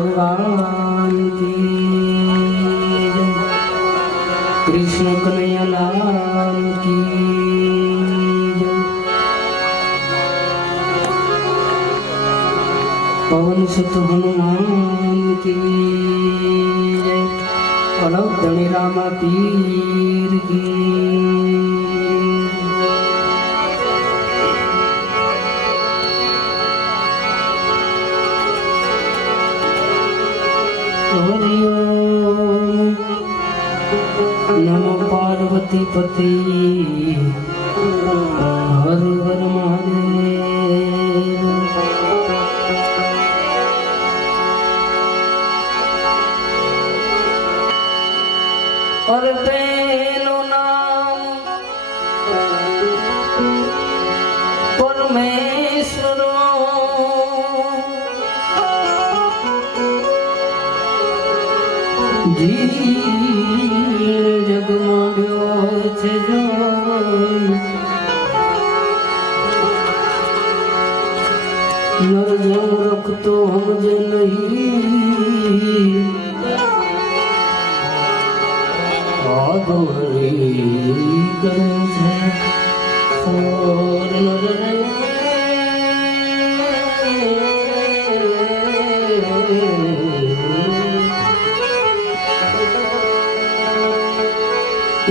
भगवान की कृष्ण कन्हैया लाल की पवन सुत हनुमान की अलग धनी रामा पीर की नमो पार्वती पति हर हर महादेव। और तेनो नाम परमेश्वर जी जगमग्यो छे जो नर जम रखतो हमज नहीं आदोरी करे छे सोर नर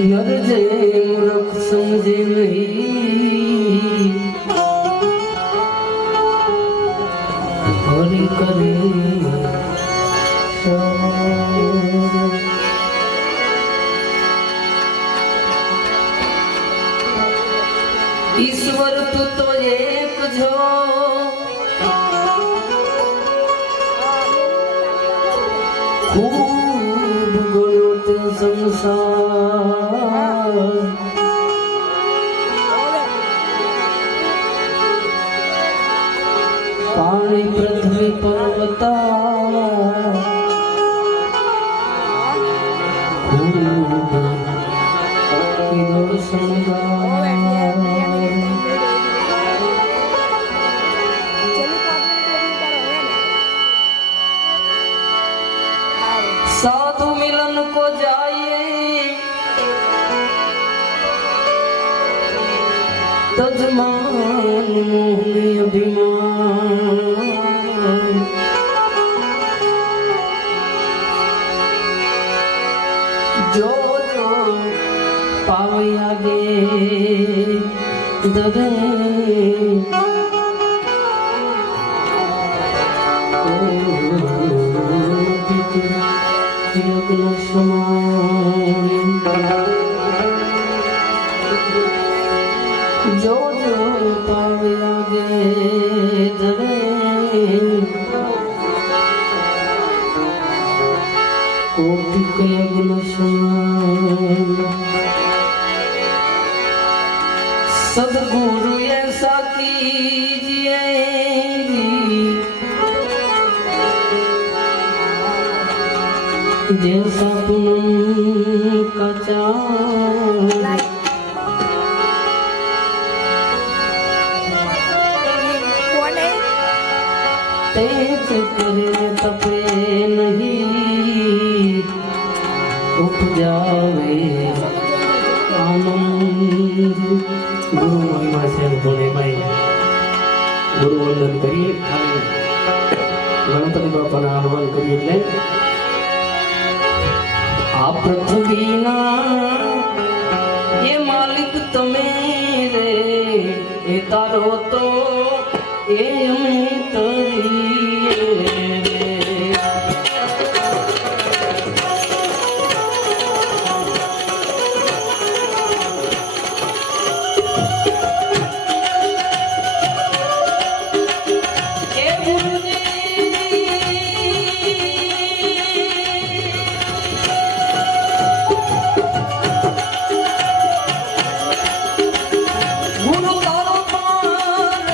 नर जे मूर्ख समझे नहीं हरि करे ईश्वर तू तो एक जो खूब गयो ते संसार पानी पृथ्वी पर्वता खूब किलो संगार साधु मिलन को जाइए तजमान मोहनी अभिमान जो जो पावे आगे दरे जो जो पावे आगे धरे कोटि अग्न समान सदगुरु ऐसा कीजिए जैसा पूनम का चाँद तेज करे तपे नहीं उपजावे आनंद। गुरु महिमा से बोले भाई गुरु वंदन करिए खाली गणपति बापा ना आह्वान करिए आ पृथ्वीना ये मालिक तमे रे ए तारो तो ए तरीए गुरु तारो पार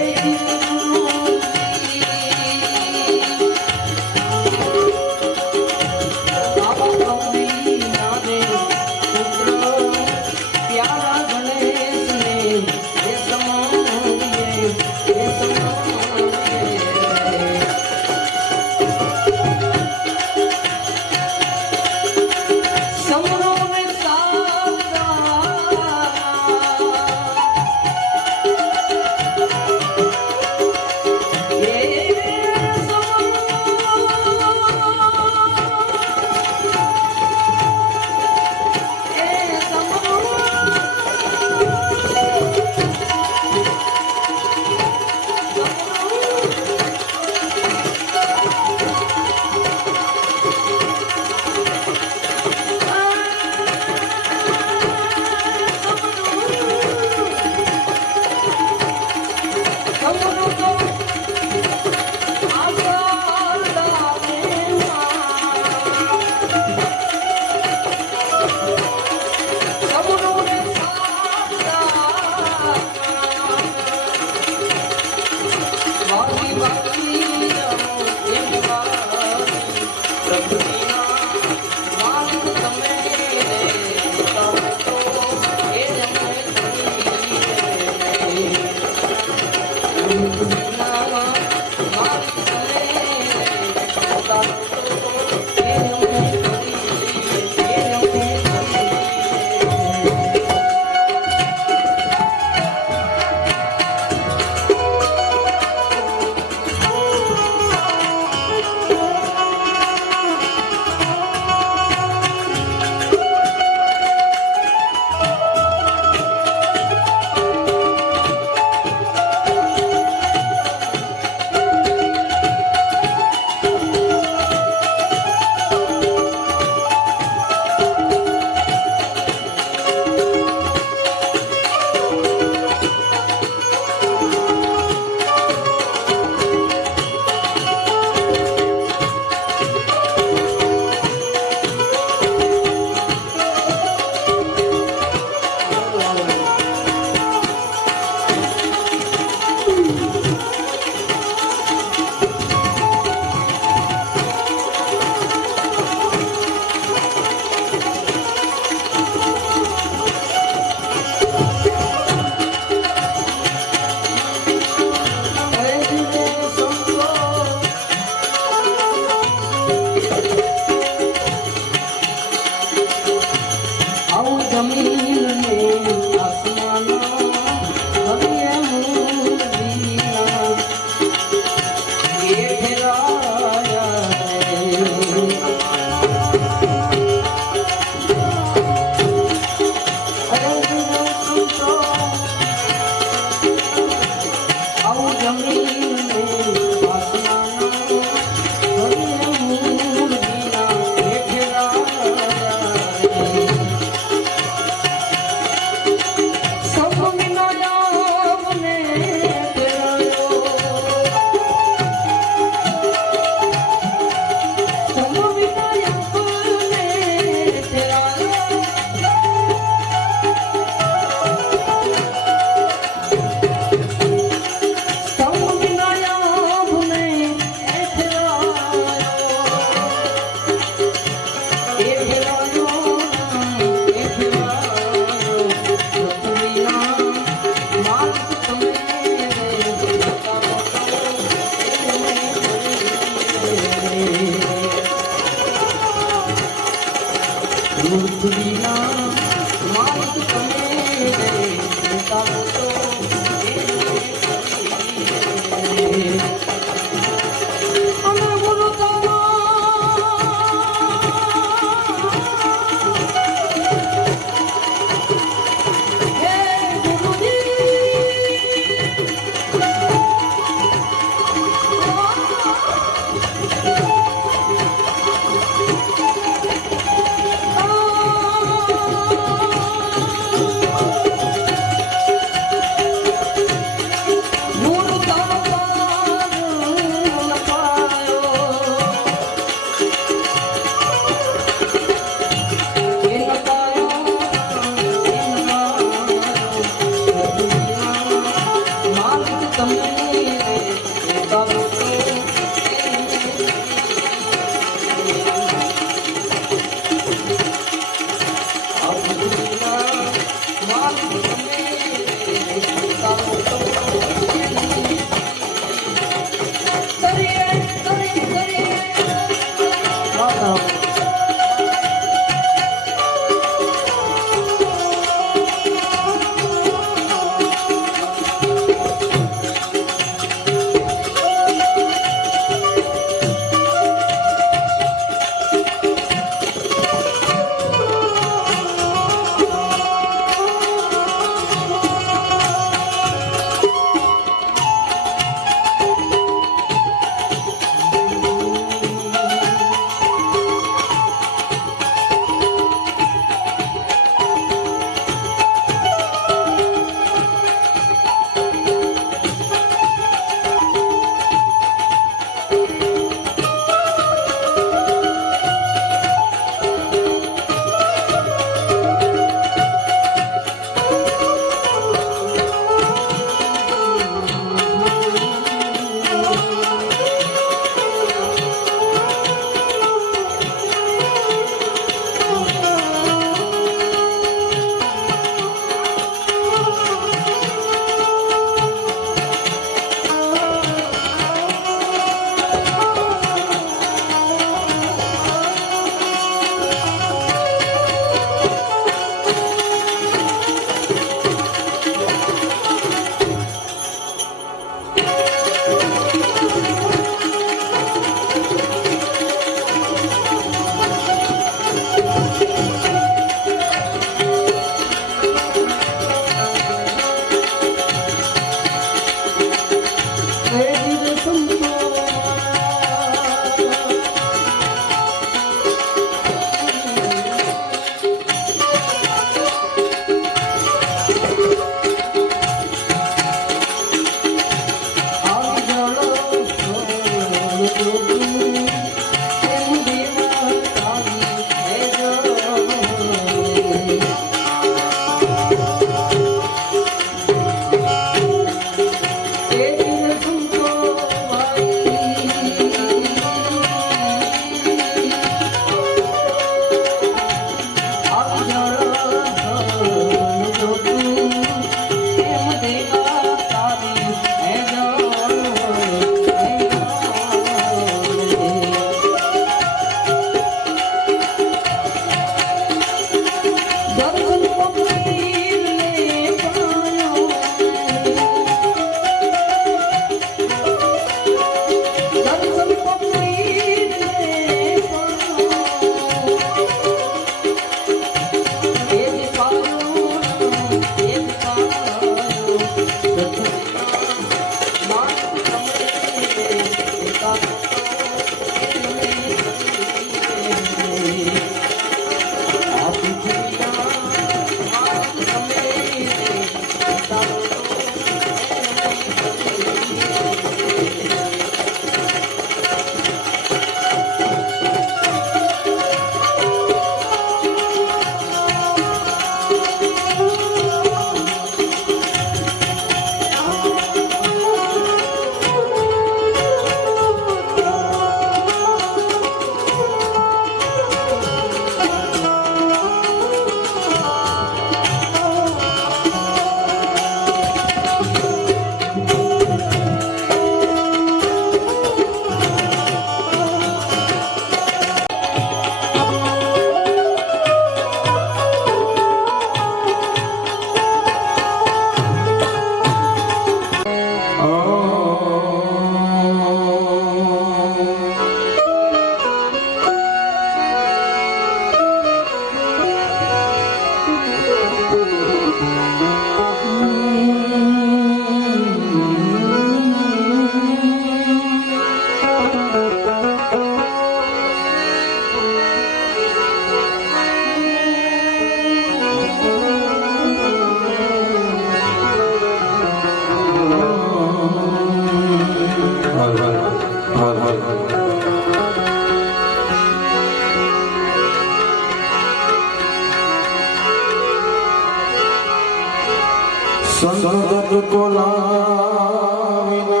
સંત को लाविना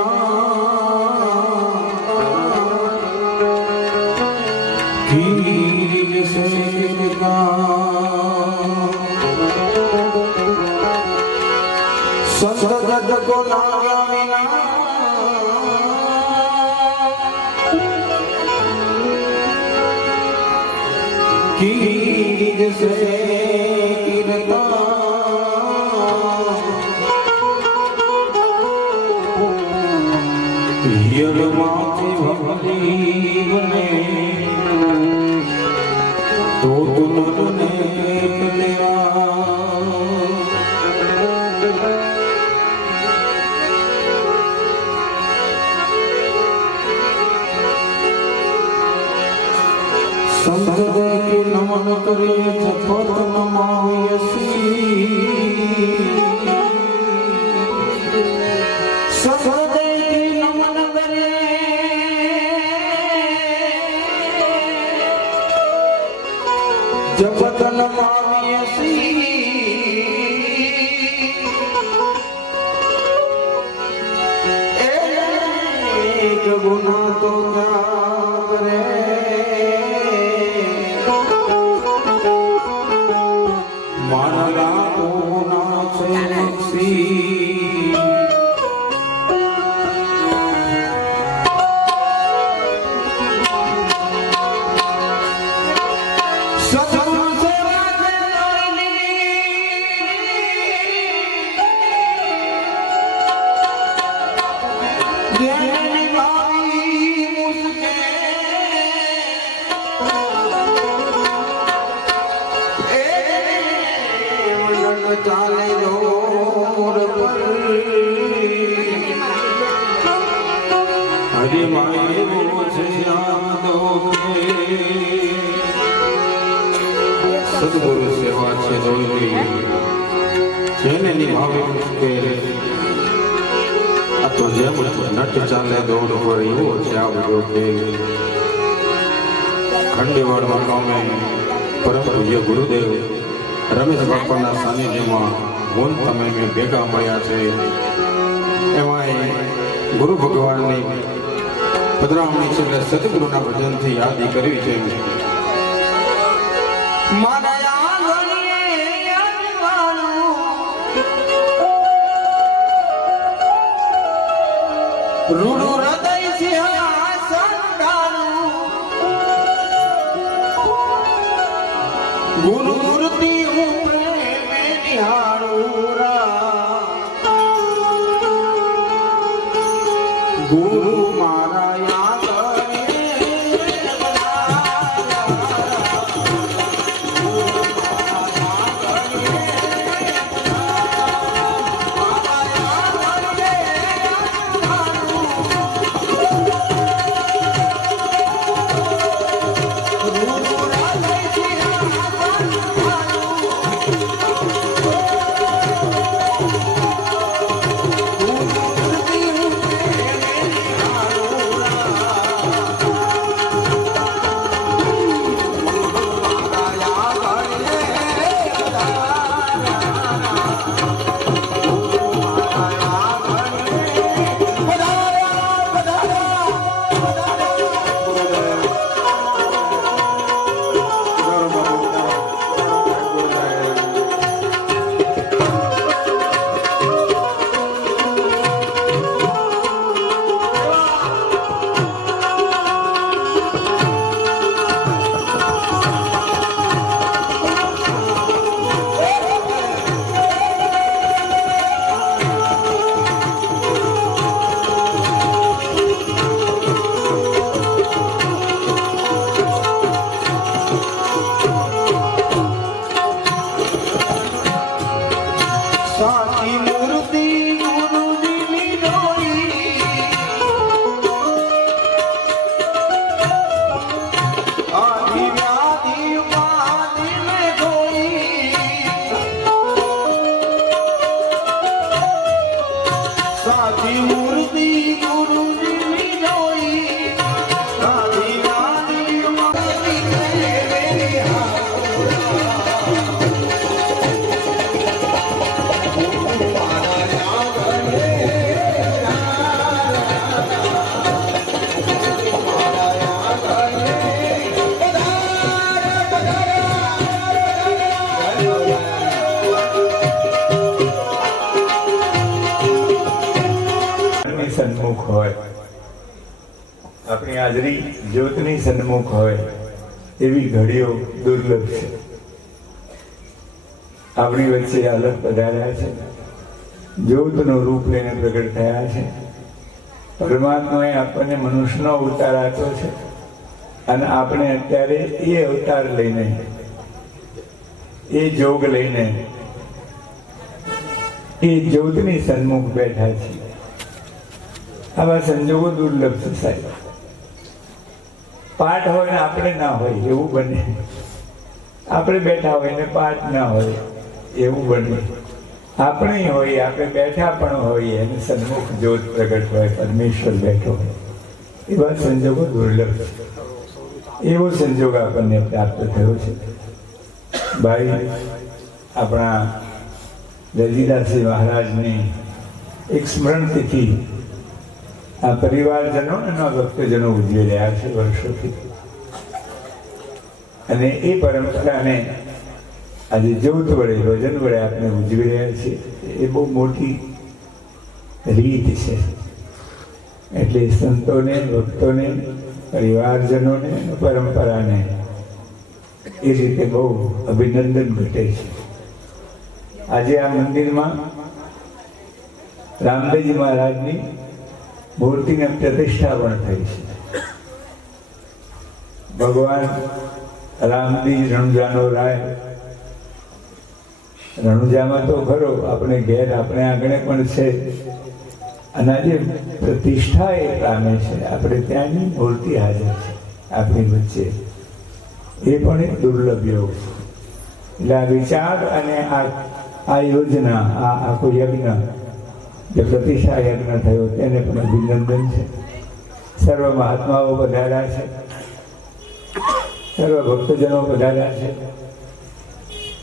कीर शेर का संत जग को लाविना कीर शेर का યરમાંથી ભમરી બને તો તુમને સંત દેખી નમન કરે જપત નમાવ્યસી जपत नमाव्यसी एक गुना तो क्या करे मानला गुना से मक्सी ચાલે દોર પર હરી માએ છે યાદો સદગુરુ સેવા છે જોઈ જેને નિભાવે મુશ્કેલ આ તો જેમ નટ ચાલે દોડ પર એવો છે આ બધો ખેલ ખંડેવાડ મકામે પરમ પૂજ્ય ગુરુદેવ રમેશ બાપાના સાનિધ્યમાં હું તમે ભેગા મળ્યા છે એમાં ગુરુ ભગવાનની પધરામણી છે એટલે સદગુરુના ભજનથી યાદ કરવી છે રૂડુ હૃદય સિંહાસન ડાળું ગુરુ મૂર્તિ હું પ્રેમે નિહાળું ગુરુ મારા યાદ સન્મુખ હોય, આપણી હાજરી જ્યોતની સન્મુખ હોય એવી ઘડીઓ દુર્લભ છે. આપણી વચ્ચે અલગ પધાર્યા છે, જ્યોતનું રૂપ લઈને પ્રગટ થયા છે. પરમાત્માએ આપણને મનુષ્યનો અવતાર આપ્યો છે અને આપણે અત્યારે એ અવતાર લઈને, એ જોગ લઈને એ જ્યોતની સન્મુખ બેઠા છીએ. આવા સંજોગો દુર્લભ છે સાહેબ. પાઠ હોય ને આપણે ના હોય એવું બને, આપણે બેઠા હોય ને પાઠ ના હોય એવું બને. આપણે હોઈએ, આપણે બેઠા પણ હોઈએ અને સન્મુખ જ્યોત પ્રગટ હોય, પરમેશ્વર બેઠો હોય, એવા સંજોગો દુર્લભ છે. એવો સંજોગ આપણને પ્રાપ્ત થયો છે. ભાઈ આપણા દલજીદાસજી મહારાજની એક સ્મરણ તિથિ આ પરિવારજનો અને ભક્તજનો ઉજવી રહ્યા છે વર્ષોથી, અને એ પરંપરાને આજે જ્યોત વડે, ભજન વડે આપણે ઉજવી રહ્યા છીએ. એ બહુ મોટી રીત છે. એટલે સંતોને, ભક્તોને, પરિવારજનોને, પરંપરાને એ રીતે બહુ અભિનંદન ઘટે છે. આજે આ મંદિરમાં રામદેવજી મહારાજની મૂર્તિની પ્રતિષ્ઠા પણ થઈ છે. ભગવાન રામજી રણુજાનો રાય, રણુજામાં તો ખરો, આપણે ઘેર, આપણે આંગણે પણ છે. અને આજે પ્રતિષ્ઠા એ પામે છે, આપણે ત્યાંની મૂર્તિ હાજર છે આપણી વચ્ચે. એ પણ એક દુર્લભ યોગ છે. એટલે આ વિચાર અને આ યોજના, આ આખો યજ્ઞ, જે પ્રતિષ્ઠા યજ્ઞ થયો તેને પણ અભિનંદન છે. સર્વ મહાત્માઓ પધાર્યા છે, સર્વ ભક્તજનો પધાર્યા છે,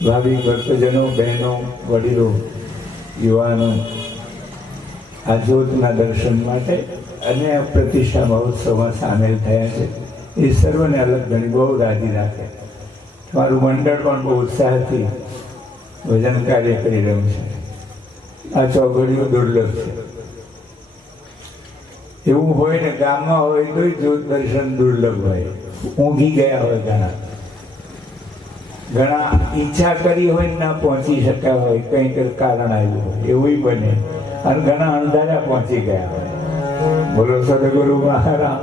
ભાવિક ભક્તજનો, બહેનો, વડીલો, યુવાનો આ જ્યોતના દર્શન માટે અને પ્રતિષ્ઠા મહોત્સવમાં સામેલ થયા છે. એ સર્વને અલગ ઘણી બહુ રાજી રાખે. મારું મંડળ પણ બહુ ઉત્સાહથી ભજન કાર્ય કરી રહ્યું છે. આ ચોઘડીઓ દુર્લભ છે. એવું હોય ને, ગામમાં હોય તો જ્યોત દર્શન દુર્લભ હોય. ઊંઘી ગયા હોય ઘણા ઈચ્છા કરી હોય ને ના પહોંચી શક્યા હોય, કંઈક કારણ આવ્યું હોય, એવું બને. અને ઘણા અંધારા પહોંચી ગયા હોય. બોલો સદગુરુ મહારાજ,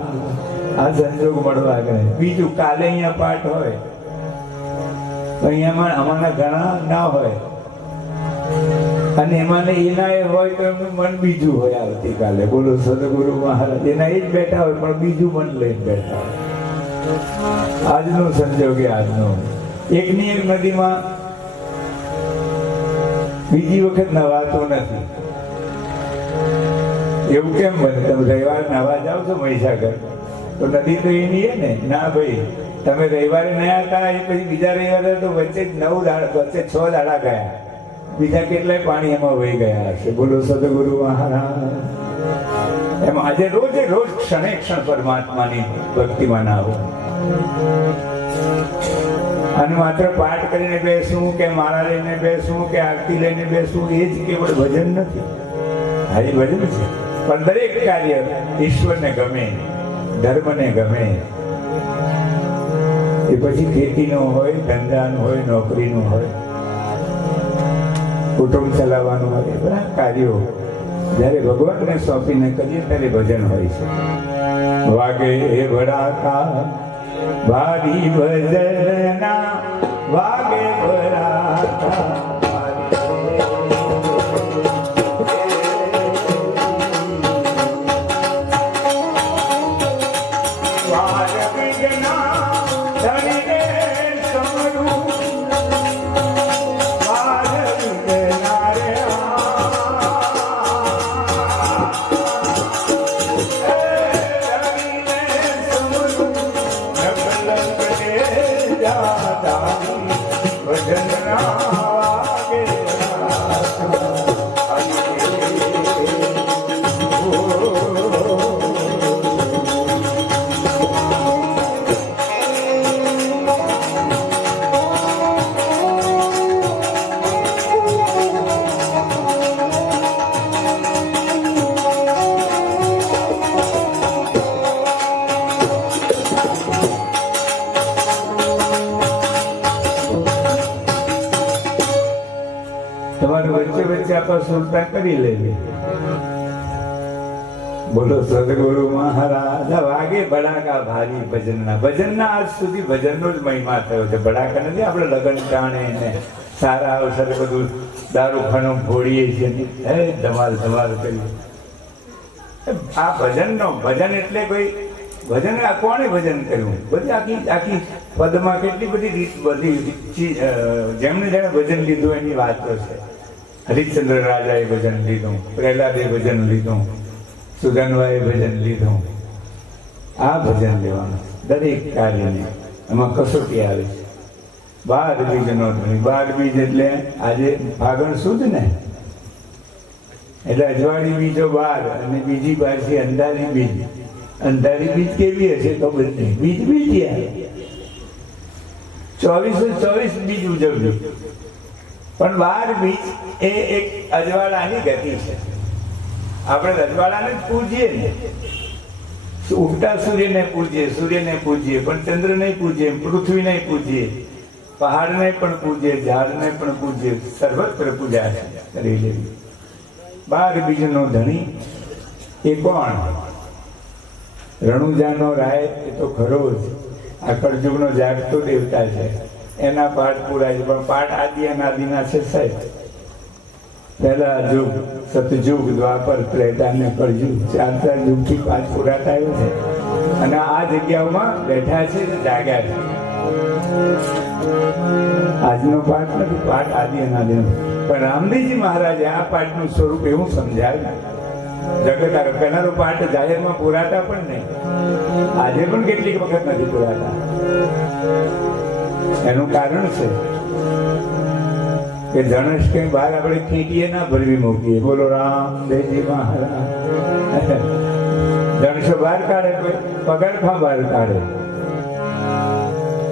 આ સંજોગ મળવા ગયો. બીજું, કાલે અહીંયા પાઠ હોય, અહીંયામાં અમારા ઘણા ના હોય, અને એમાં એના એ હોય તો એમનું મન બીજું હોય. આવતીકાલે બોલો સદગુરુ મહારાજ, એના એ જ બેઠા હોય પણ બીજું મન લઈને બેઠા હોય. આજનો સંજોગ એ આજનો. એકની એક નદીમાં બીજી વખત નવાતો નથી. એવું કેમ બને? તમે રવિવારે નવા જાઓ છો મહીસાગર, તો નદી તો એની ને ના ભાઈ. તમે રવિવારે નયા હતા, એ પછી બીજા રવિવારે તો વચ્ચે 9 દાડા, વચ્ચે 6 દાડા ગયા. બીજા કેટલાય પાણી એમાં વહી ગયા હશે. બોલો સદગુરુ મહારાજ. એમ આજે રોજે રોજ ક્ષણે ક્ષણ પરમાત્માની ભક્તિમાં ના આવો. અને માત્ર પાઠ કરીને બેસવું કે માળા લઈને બેસવું કે આરતી લઈને બેસવું એ જ કેવળ ભજન નથી. હા, એ ભજન છે, પણ દરેક કાર્ય ઈશ્વરને ગમે, ધર્મને ગમે. એ પછી ખેતીનો હોય, ધંધાનો હોય, નોકરીનું હોય, કુટુંબ ચલાવવાનું હોય, બધા કાર્યો જ્યારે ભગવાનને સોંપીને કરીએ ત્યારે ભજન હોય છે. વાગે એ ભડાકા ભારી ભજનના, વાગે ભડાકા સુલતા કરી લેવી. બોલો સદગુરુ મહારાજ. વાગે ભડાકા ભારી ભજનના. ભજનના આજ સુધી ભજનનો જ મહિમા થયો છે. ભડાકા નથી આપણે લગન ટાણે ને સારા અવસરે બધું દારૂખાનું ફોડીએ છીએ હે ધમાલ ધમાલ કરી. આ ભજનનો ભજન એટલે કોઈ ભજન કોણે ભજન કર્યું? બધી આખી પદમાં કેટલી બધી રીત બધી જેમને જેને ભજન લીધું એની વાતો છે. હરિશ્ચંદ્ર રાજાએ ભજન લીધું, પ્રહલાદે ભજન લીધું, સુગનભાઈએ ભજન લીધું. આ ભજન લેવાનું દરેક કાર્યને એમાં કસોટી આવે છે. 12 બીજનો ધણી. 12 બીજ એટલે આજે ફાગણ સુદ ને, એટલે અજવાળી બીજો 12 અને બીજી પાછી અંધારી બીજ. અંધારી બીજ કેવી હશે તો બધી બીજ બીજ 24 બીજ ઉજવ્યું. પણ 12 બીજ એ એક અજવાળાની ગતિ છે. આપણે અજવાળાને જ પૂજીએ ને, ઉગતા સૂર્યને પૂજીએ, પણ ચંદ્ર નહીં પૂજીએ, પૃથ્વી નહીં પૂજીએ, પહાડને પણ પૂજીએ, ઝાડને પણ પૂજીએ, સર્વત્ર પૂજા કરી લેવી. 12 બીજનો ધણી એ કોણ? રણુજાનો રાય એ તો ખરો જ આ કળજુગનો જાગતો દેવતા છે. એના પાઠ પૂરા છે, પણ પાઠ આદિ અનાદિના છે સાહેબ. પહેલા યુગ, સતયુગ, દ્વાપર, ત્રેતા ને કળયુગ, 4 યુગથી પાઠ પૂરા થયો છે. અને આ જગ્યાઓમાં બેઠા છે, જાગ્યા છે. આજનો પાઠ નથી, પાઠ આદિ અનાદિનો. પણ રામદેવજી મહારાજે આ પાઠનું સ્વરૂપ એવું સમજાવ્યું. જગત આ પહેલા તો પાઠ જાહેરમાં પુરાતા પણ નહીં, આજે પણ કેટલીક વખત નથી પુરાતા. એનું કારણ છે કે ધનુષ કઈ બહાર આપણે ખીટીએ ના ભરવી મૂકીએ. બોલો રામદેવજી મહારાજ. ધનુષો બહાર કાઢે, પગારખા બહાર કાઢે.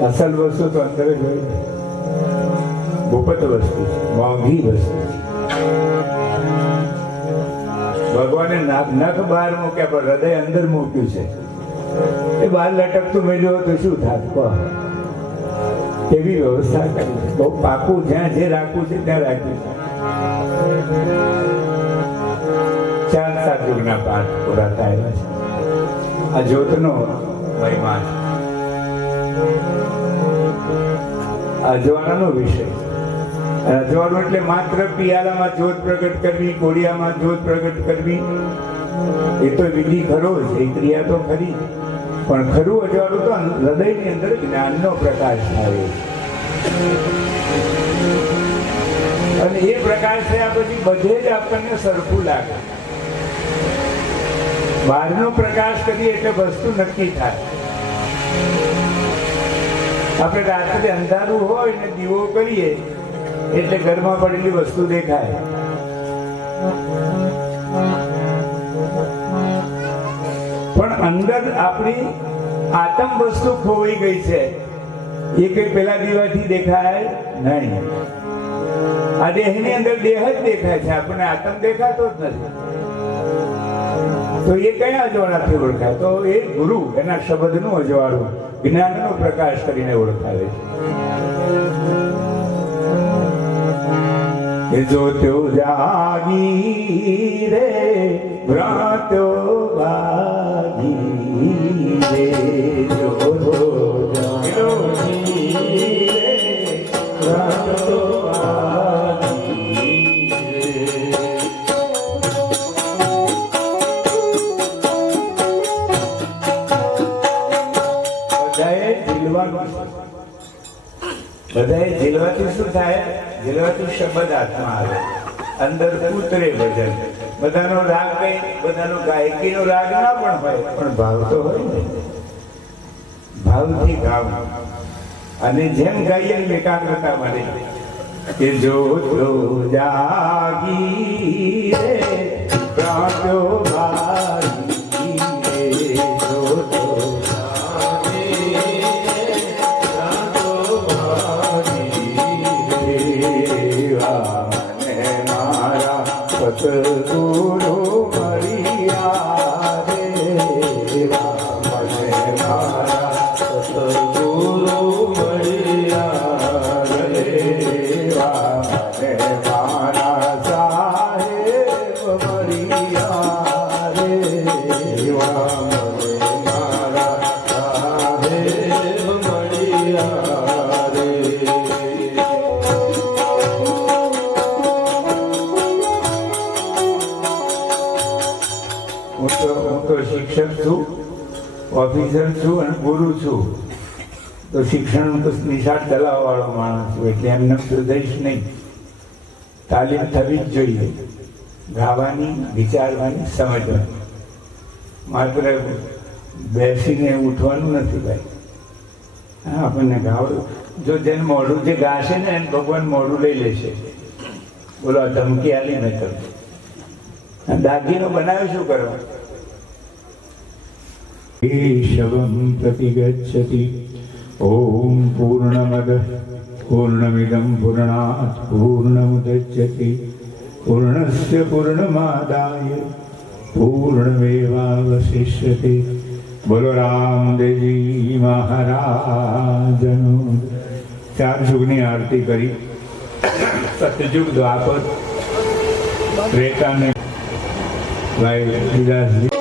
અસલ વસ્તુ તો અંદર જ હોય. ગુપ્ત વસ્તુ છે, મોંઘી વસ્તુ છે. ભગવાને નખ બહાર મૂક્યા પણ હૃદય અંદર મૂક્યું છે. એ બહાર લટકતું મેળ્યું તો શું થાત? એવી વ્યવસ્થા કરી છે. બહુ પાકું, જ્યાં જે રાખવું છે ત્યાં રાખ્યું છે. 4 યુગના પાઠ પૂરા થયેલા છે. આ જ્યોતનો મહિમા છે. અજવાળાનો વિષય. અજવાળું એટલે માત્ર પિયાલામાં જ્યોત પ્રગટ કરવી, કોડિયામાં જ્યોત પ્રગટ કરવી, એ તો વિધિ ખરો જ, એ ક્રિયા તો ખરી. પણ ખરું અજવાળું તો હૃદયની અંદર જ્ઞાનનો પ્રકાશ આવે. અને એ પ્રકાશ થયા પછી બધે જ આપણને સરખું લાગે. બહારનો પ્રકાશ કરીએ એટલે વસ્તુ નક્કી થાય. આપણે રાત્રે અંધારું હોય ને દીવો કરીએ એટલે ઘરમાં પડેલી વસ્તુ દેખાય. પણ અંદર આપણી આત્મ વસ્તુ ખોવાઈ ગઈ છે. એ કઈ પેલા દીવાથી દેખાય નહીં. આ દેહની અંદર દેહ જ દેખાય છે, આપણને આત્મ દેખાતો જ નથી. તો એ કયા અજવાળાથી ઓળખાય? તો એ ગુરુ એના શબ્દનું અજવાળું, જ્ઞાનનો પ્રકાશ કરીને ઓળખાવે છે. જો ત્યો જાગી રે ભ્રાત્યો ભાગી રે, જો જાગી રે ભ્રાત્યો ભાગી રે. બધાએ ઝીલવાથી શું થાય? ઝીલવાથી શબ્દ હાથમાં આવે, અંદર ઉતરે ભજન. બધાનો રાગ કઈ, બધાનો ગાયકીનો રાગ ના પણ હોય, પણ ભાવ તો હોય ને. ભાવથી ગાવ અને જેમ ગાઈએ એકાગ્રતા મળે. કે જો જાગી રે પ્રાણ્યો ભાગી રે, જો સતગુરુ મળ્યા રે, મને મારા સતગુરુ મળ્યા રે, મને મારા સાહેબ મળ્યા રે એવા મને મારા સાહેબ મળ્યા રે. હું તો શિક્ષક છું, ઓફિસર છું અને ગુરુ છું. તો શિક્ષણનું તો નિશાળ ચલાવવાળો માણસ છું, એટલે એમને તો દઈશ નહીં. તાલીમ થવી જ જોઈએ, ગાવાની, વિચારવાની, સમજવાની. માત્ર બેસીને ઉઠવાનું નથી ભાઈ. હા, આપણને ગાવ જો જેને મોઢું જે ગાશે ને એને ભગવાન મોઢું લઈ લેશે. બોલો, આ ધમકી આલી ન કરો. દાગીનો બનાવે શું કરવા? કેશવમ પ્રતિગચ્છતિ. ઓમ પૂર્ણમદ પૂર્ણમિદં પૂર્ણાત પૂર્ણમુદચ્યતે પૂર્ણસ્ય પૂર્ણમાદાય પૂર્ણમેવાવશિષ્યતે. બોલો રામદેવજી મહારાજનો. 4 યુગની આરતી કરી. સતયુગ, દ્વાપર, ત્રેતા ને ભાઈ વિલાસજી